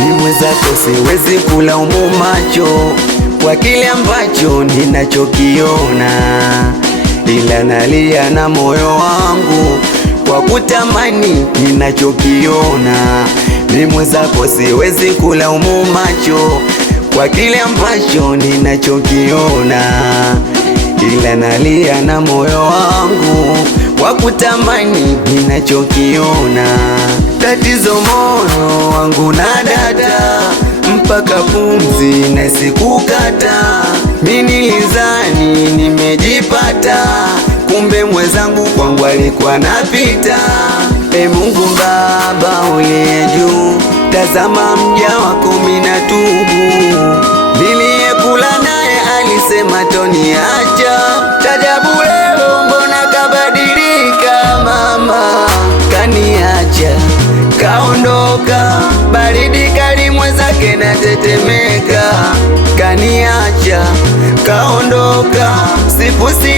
Mimi zako siwezi kulaumu macho kwa kile ambacho ninachokiona, ila nalia na moyo wangu kwa kutamani ninachokiona. Mimi zako siwezi kulaumu macho kwa kile ambacho ninachokiona, ila nalia na moyo wangu kwa kutamani ninachokiona. Tatizo moyo wangu na data mpaka pumzi na sikukata. Mimi nilizani nimejipata, kumbe mwenzangu kwangu alikuwa napita. E Mungu Baba uliye juu, tazama mja wako mimi natubu. Niliyekula naye alisema toniacha, tajabu leo mbona kabadilika mama. Kaniacha kaondoka, baridi kali mwenzake natetemeka. Kaniacha kaondoka, sipusi